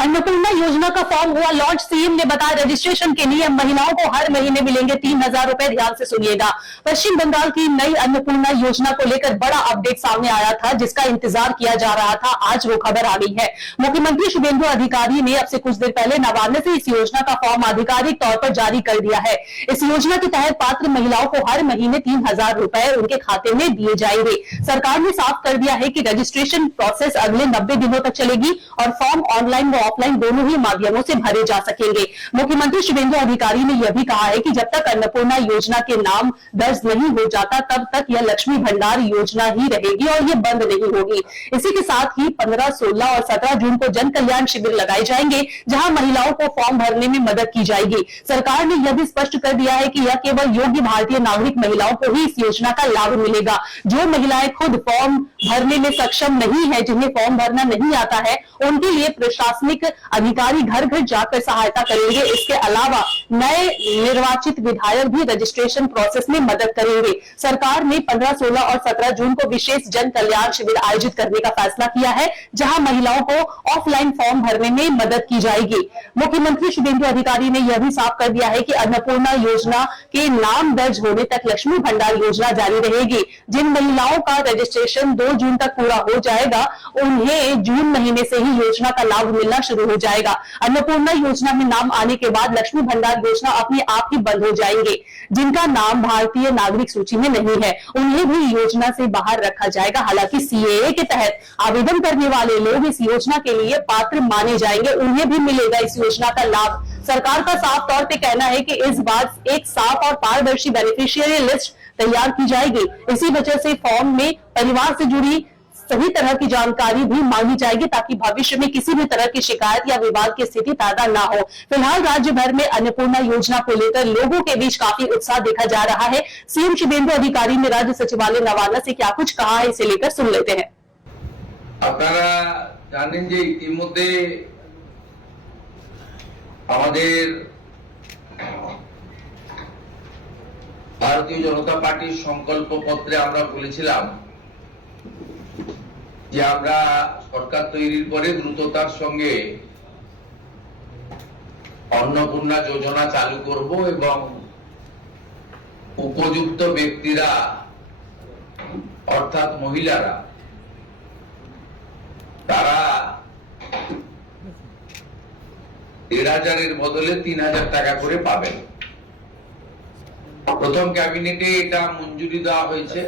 अन्नपूर्णा योजना का फॉर्म हुआ लॉन्च। सीएम ने बताया रजिस्ट्रेशन के लिए महिलाओं को हर महीने मिलेंगे 3,000 रुपए। ध्यान से सुनिएगा। पश्चिम बंगाल की नई अन्नपूर्णा योजना को लेकर बड़ा अपडेट सामने आया था, जिसका इंतजार किया जा रहा था। आज वो खबर आ गई है। मुख्यमंत्री शुभेंदु अधिकारी ने अब से कुछ देर पहले नवान्न से इस योजना का फॉर्म आधिकारिक तौर पर जारी कर दिया है। इस योजना के तहत पात्र महिलाओं को हर महीने 3,000 रुपए उनके खाते में दिए जाएंगे। सरकार ने साफ कर दिया है कि रजिस्ट्रेशन प्रोसेस अगले 90 दिनों तक चलेगी और फॉर्म ऑनलाइन व ऑफलाइन दोनों ही माध्यमों से भरे जा सकेंगे। मुख्यमंत्री शुभेंदु अधिकारी ने यह भी कहा है कि जब तक अन्नपूर्णा योजना के नाम दर्ज नहीं हो जाता तब तक यह लक्ष्मी भंडार योजना ही रहेगी और ये बंद नहीं होगी। इसी के साथ ही 15, 16 और 17 जून को जन कल्याण शिविर लगाए जाएंगे, जहां महिलाओं को फॉर्म भरने में मदद की जाएगी। सरकार ने यह भी स्पष्ट कर दिया है कि यह केवल योग्य भारतीय नागरिक महिलाओं को ही इस योजना का लाभ मिलेगा। जो महिलाएं खुद फॉर्म भरने में सक्षम नहीं है, जिन्हें फॉर्म भरना नहीं आता है, उनके लिए प्रशासनिक अधिकारी घर घर जाकर सहायता करेंगे। इसके अलावा नए निर्वाचित विधायक भी रजिस्ट्रेशन प्रोसेस में मदद करेंगे। सरकार ने 15, 16 और 17 जून को विशेष जन कल्याण शिविर आयोजित करने का फैसला किया है, जहां महिलाओं को ऑफलाइन फॉर्म भरने में मदद की जाएगी। मुख्यमंत्री शुभेंदु अधिकारी ने यह भी साफ कर दिया है कि अन्नपूर्णा योजना के नाम दर्ज होने तक लक्ष्मी भंडार योजना जारी रहेगी। जिन महिलाओं का रजिस्ट्रेशन 2 जून तक पूरा हो जाएगा, उन्हें जून महीने से ही योजना का लाभ मिलना शुरू हो जाएगा। अन्नपूर्णा योजना में नाम आने के बाद लक्ष्मी भंडार योजना अपने आप ही बंद हो जाएंगे। जिनका नाम भारतीय नागरिक सूची में नहीं है, उन्हें भी योजना से बाहर रखा जाएगा। हालांकि सीएए के तहत आवेदन करने वाले लोग इस योजना के लिए पात्र माने जाएंगे, उन्हें भी मिलेगा इस योजना का लाभ। सरकार का साफ तौर पे कहना है कि इस बार एक साफ और पारदर्शी बेनिफिशियरी लिस्ट तैयार की जाएगी। इसी वजह से फॉर्म में परिवार से जुड़ी सभी तरह की जानकारी भी मांगी जाएगी, ताकि भविष्य में किसी भी तरह की शिकायत या विवाद की स्थिति पैदा ना हो। फिलहाल राज्य भर में अन्नपूर्णा योजना को लेकर लोगों के बीच काफी उत्साह देखा जा रहा है। सीएम शुभेंदु अधिकारी ने राज्य सचिवालय नवान्ना से क्या कुछ कहा है, इसे लेकर सुन लेते हैं। আপনারা জানেন যে ইতিমধ্যে আমাদের ভারতীয় জনতা পার্টির সংকল্প পত্রে আমরা বলেছিলাম যে আমরা সরকার তৈরির পরে দ্রুততার সঙ্গে অন্নপূর্ণা যোজনা চালু করব এবং উপযুক্ত ব্যক্তিরা অর্থাৎ মহিলারা তারা 1,000-এর বদলে 3,000 টাকা করে পাবেন। প্রথম ক্যাবিনেটে এটা মঞ্জুরি দেওয়া হয়েছে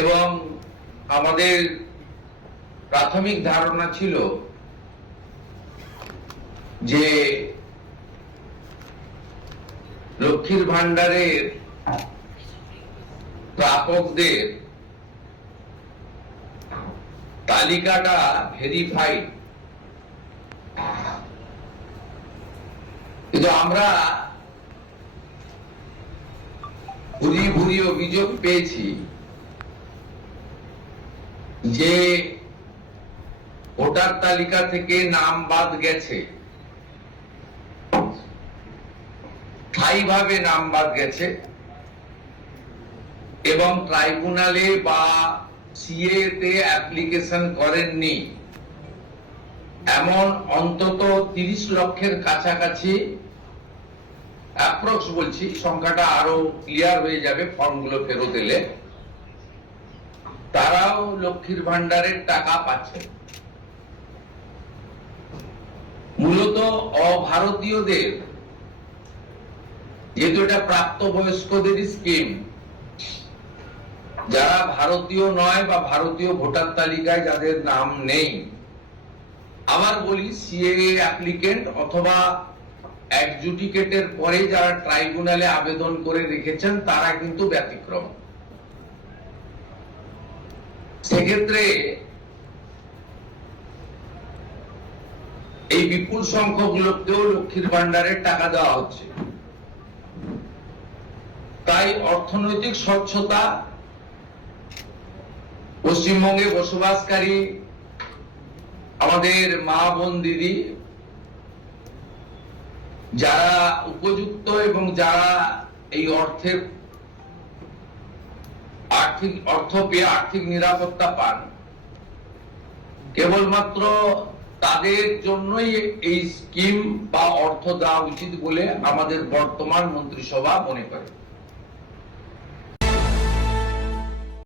এবং আমাদের প্রাথমিক ধারণা ছিল যে লক্ষ্মীর ভান্ডারের প্রাপকদের তালিকাটা ভেরিফাইড, কিন্তু আমরা ভুরি অভিযোগ পেয়েছি যে ভোটার তালিকা থেকে নাম বাদ গেছে, স্থায়ীভাবে নাম বাদ গেছে এবং ট্রাইব্যুনালে বা সিএ তে অ্যাপ্লিকেশন করেননি এমন অন্তত 30 লক্ষের কাছাকাছি, অ্যাপ্রক্স বলছি, সংখ্যাটা আরো ক্লিয়ার হয়ে যাবে ফর্মগুলো ফেরত এলে, তারাও লক্ষ্মীর ভান্ডারের টাকা পাচ্ছে। মূলত অভারতীয়দের, যেহেতু এটা প্রাপ্তবয়স্কদের স্কিম, যারা ভারতীয় নয় বা ভারতীয় ভোটার তালিকায় যাদের নাম নেই, আবার বলি সিএএ অ্যাপ্লিকেন্ট অথবা অ্যাডজুডিকেটের পরে যারা ট্রাইব্যুনালে আবেদন করে রেখেছেন, তারা কিন্তু ব্যতিক্রম। সেক্ষেত্রে এই বিপুল সংখ্যক লোককেও লক্ষ্মীর ভান্ডারের টাকা দেওয়া হচ্ছে। তাই অর্থনৈতিক স্বচ্ছতা, পশ্চিমবঙ্গে বসবাসকারী আমাদের মা বোন দিদি যারা উপযুক্ত এবং যারা এই অর্থ পেয়ে আর্থিক নিরাপত্তা পান, কেবলমাত্র তাদের জন্যই এই স্কিম বা অর্থ দেওয়া উচিত বলে আমাদের বর্তমান মন্ত্রিসভা মনে করে।